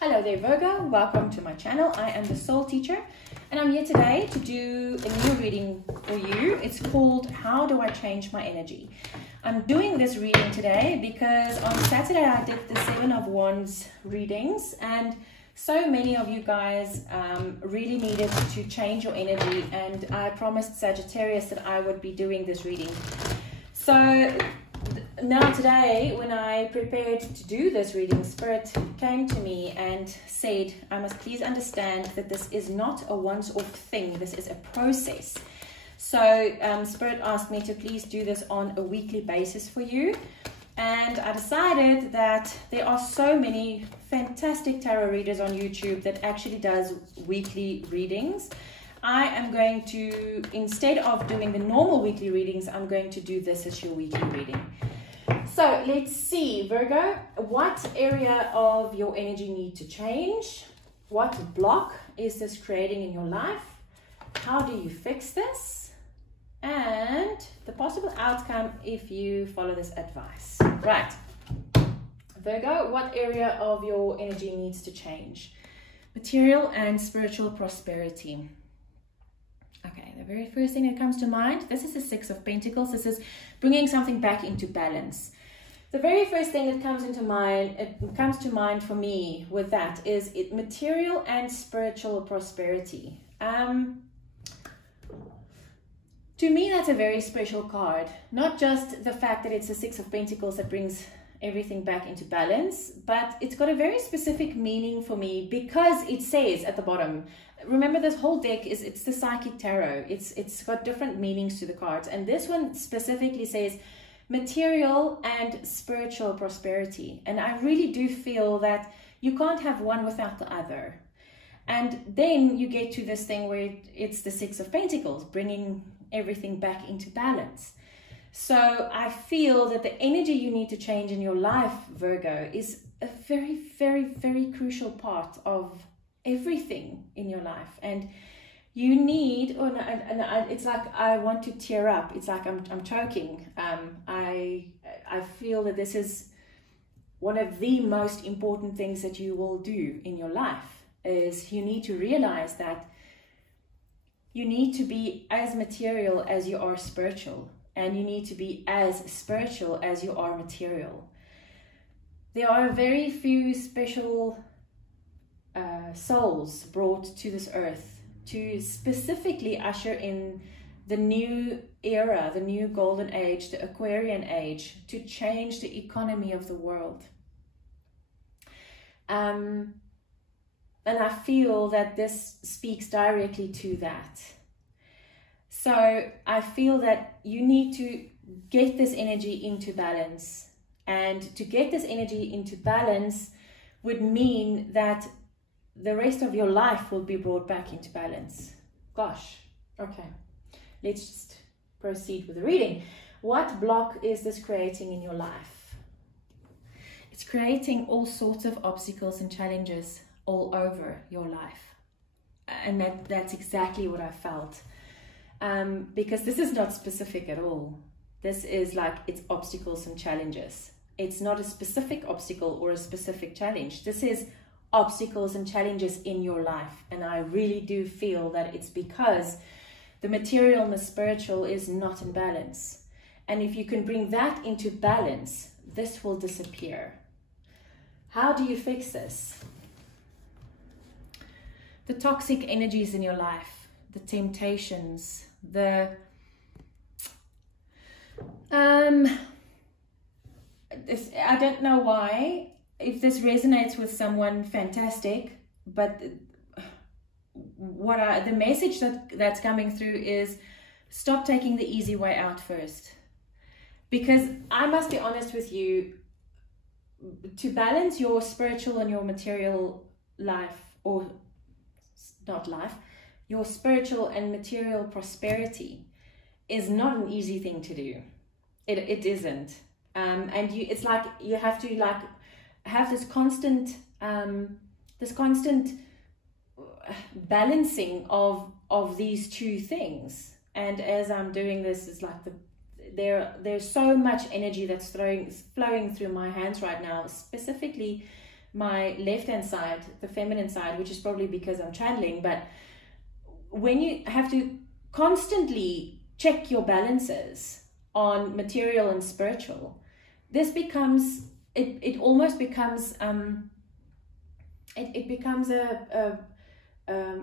Hello there Virgo, welcome to my channel. I am the Soul Teacher and I'm here today to do a new reading for you. It's called How Do I Change My Energy? I'm doing this reading today because on Saturday I did the Seven of Wands readings and so many of you guys really needed to change your energy, and I promised Sagittarius that I would be doing this reading. So now today, when I prepared to do this reading, Spirit came to me and said, I must please understand that this is not a once-off thing. This is a process. So Spirit asked me to please do this on a weekly basis for you. And I decided that there are so many fantastic tarot readers on YouTube that actually does weekly readings. I am going to, instead of doing the normal weekly readings, I'm going to do this as your weekly reading. So let's see, Virgo, what area of your energy need to change? What block is this creating in your life? How do you fix this? And the possible outcome if you follow this advice. Right, Virgo, what area of your energy needs to change? Material and spiritual prosperity. Okay, the very first thing that comes to mind, this is the Six of Pentacles. This is bringing something back into balance. The very first thing that comes to mind for me with that is material and spiritual prosperity. To me, that's a very special card. Not just the fact that it's the Six of Pentacles that brings everything back into balance, but it's got a very specific meaning for me because it says at the bottom, remember this whole deck it's the Psychic Tarot. It's got different meanings to the cards, and this one specifically says material and spiritual prosperity. And I really do feel that you can't have one without the other. And then you get to this thing where it's the Six of Pentacles, bringing everything back into balance. So I feel that the energy you need to change in your life, Virgo, is a very, very, very crucial part of everything in your life. And you need, it's like I want to tear up. It's like I'm choking. I feel that this is one of the most important things that you will do in your life, is you need to realize that you need to be as material as you are spiritual, and you need to be as spiritual as you are material. There are very few special souls brought to this earth to specifically usher in the new era, the new golden age, the Aquarian age, to change the economy of the world. And I feel that this speaks directly to that. So I feel that you need to get this energy into balance. And to get this energy into balance would mean that the rest of your life will be brought back into balance. Gosh, okay. Let's just proceed with the reading. What block is this creating in your life? It's creating all sorts of obstacles and challenges all over your life. And that's exactly what I felt. Because this is not specific at all. This is like, it's obstacles and challenges. It's not a specific obstacle or a specific challenge. This is obstacles and challenges in your life. And I really do feel that it's because the material and the spiritual is not in balance. And if you can bring that into balance, this will disappear. How do you fix this? The toxic energies in your life, the temptations, I don't know why. If this resonates with someone, fantastic. But the message that's coming through is stop taking the easy way out first. Because I must be honest with you, to balance your spiritual and your material life, or not life, your spiritual and material prosperity is not an easy thing to do. It isn't. And it's like you have to have this constant balancing of these two things. And as I'm doing this, it's like there's so much energy that's flowing through my hands right now, specifically my left-hand side, the feminine side, which is probably because I'm channeling, but when you have to constantly check your balances on material and spiritual, this becomes, it almost becomes, it becomes a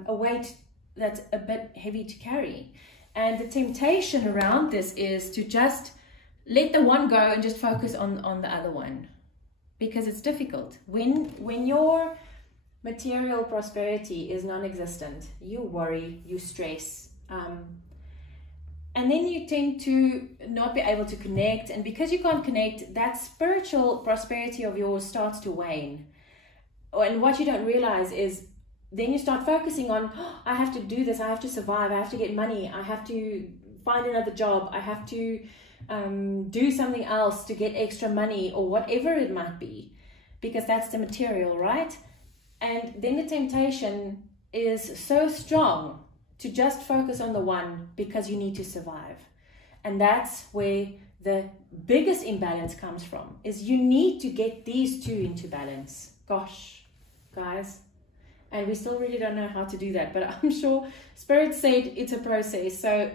weight that's a bit heavy to carry. And the temptation around this is to just let the one go and just focus on the other one, because it's difficult. When your material prosperity is non-existent, you worry, you stress, and then you tend to not be able to connect. And because you can't connect, that spiritual prosperity of yours starts to wane. And what you don't realize is then you start focusing on, oh, I have to do this, I have to survive, I have to get money, I have to find another job, I have to do something else to get extra money, or whatever it might be, because that's the material, right? And then the temptation is so strong to just focus on the one because you need to survive. And that's where the biggest imbalance comes from, is you need to get these two into balance. Gosh, guys. And we still really don't know how to do that, but I'm sure Spirit said it's a process. So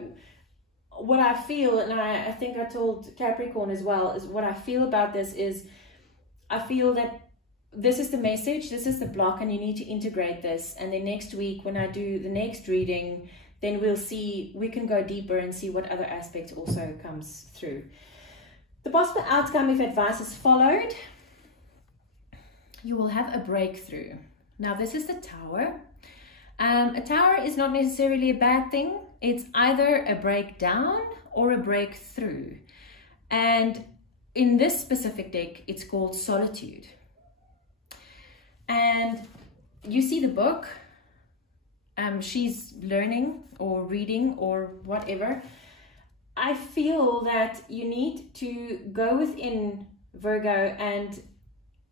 what I feel, and I think I told Capricorn as well, is what I feel about this is, I feel that this is the message, this is the block, and you need to integrate this. And then next week when I do the next reading, then we'll see, we can go deeper and see what other aspects also comes through. The possible outcome, if advice is followed, you will have a breakthrough. Now this is the Tower. A tower is not necessarily a bad thing. It's either a breakdown or a breakthrough. And in this specific deck, it's called Solitude. And you see the book, she's learning or reading or whatever. I feel that you need to go within, Virgo, and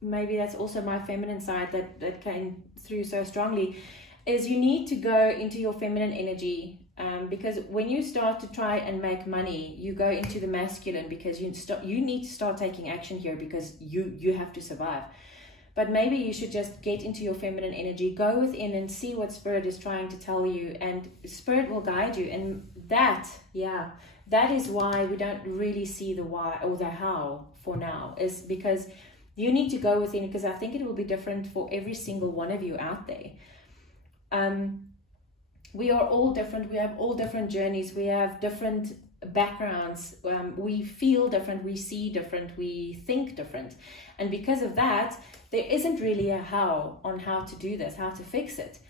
maybe that's also my feminine side that came through so strongly, is you need to go into your feminine energy, because when you start to try and make money, you go into the masculine, because you need to start taking action here, because you have to survive. But maybe you should just get into your feminine energy, go within and see what Spirit is trying to tell you, and Spirit will guide you. And that, yeah, that is why we don't really see the why or the how for now, is because you need to go within, because I think it will be different for every single one of you out there. We are all different. We have all different journeys. We have different backgrounds. We feel different. We see different. We think different. And because of that, there isn't really a how on how to do this, how to fix it.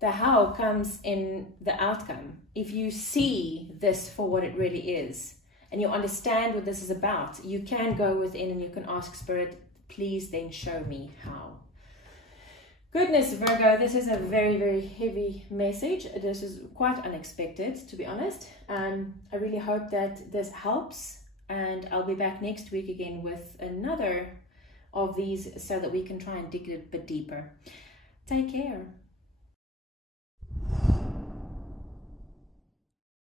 The how comes in the outcome. If you see this for what it really is, and you understand what this is about, you can go within and you can ask Spirit, please then show me how. Goodness, Virgo, this is a very, very heavy message. This is quite unexpected, to be honest. I really hope that this helps, and I'll be back next week again with another of these so that we can try and dig a bit deeper. Take care.